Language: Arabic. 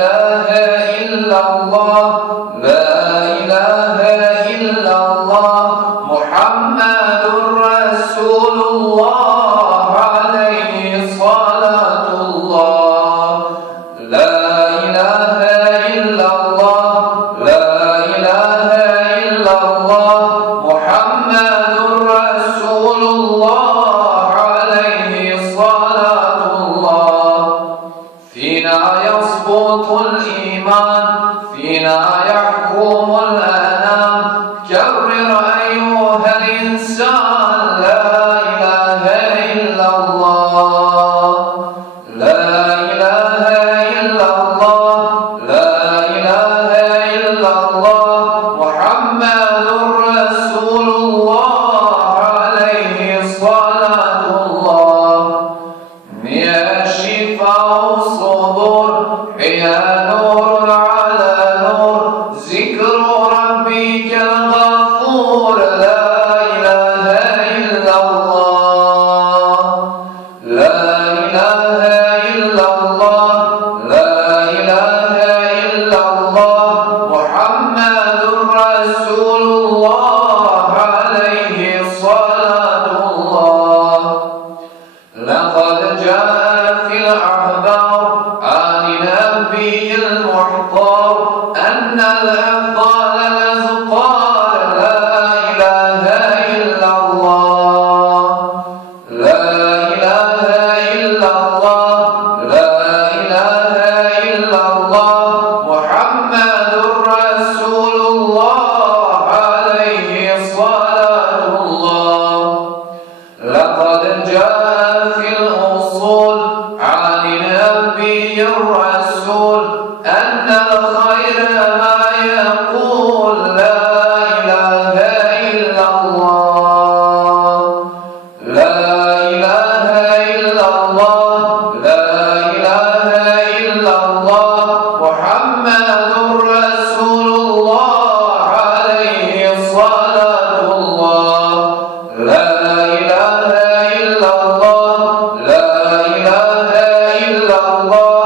إله إلا الله لا إله إلا الله محمد رسول الله عليه صلاة الله لا إله إلا الله لا إله إلا الله محمد رسول الله عليه صلاة الله فينا يسقط الإيمان فينا يحكم الأنام كرر أيها الإنسان لا إله إلا الله لا إله إلا الله لا إله إلا الله محمد رسول الله عليه صلاة الله يا شفاء الصدور يا نور على نور ذكر ربك الغفور لا إله إلا الله لا إله إلا الله لا إله إلا الله محمد رسول الله عليه صلاة الله لقد جاء في الأخبار عن النبي المحتار أن الأفضل الأذكار لا إله إلا الله لا إله إلا الله لا إله إلا الله محمد رسول الله عليه صلاة الله لقد جاء في الأصول عن النبي الرسول أن الخير ما يقول لا إله إلا الله لا إله إلا الله لا إله إلا الله محمد رسول الله عليه صلاة الله لا إله إلا الله لا إله إلا الله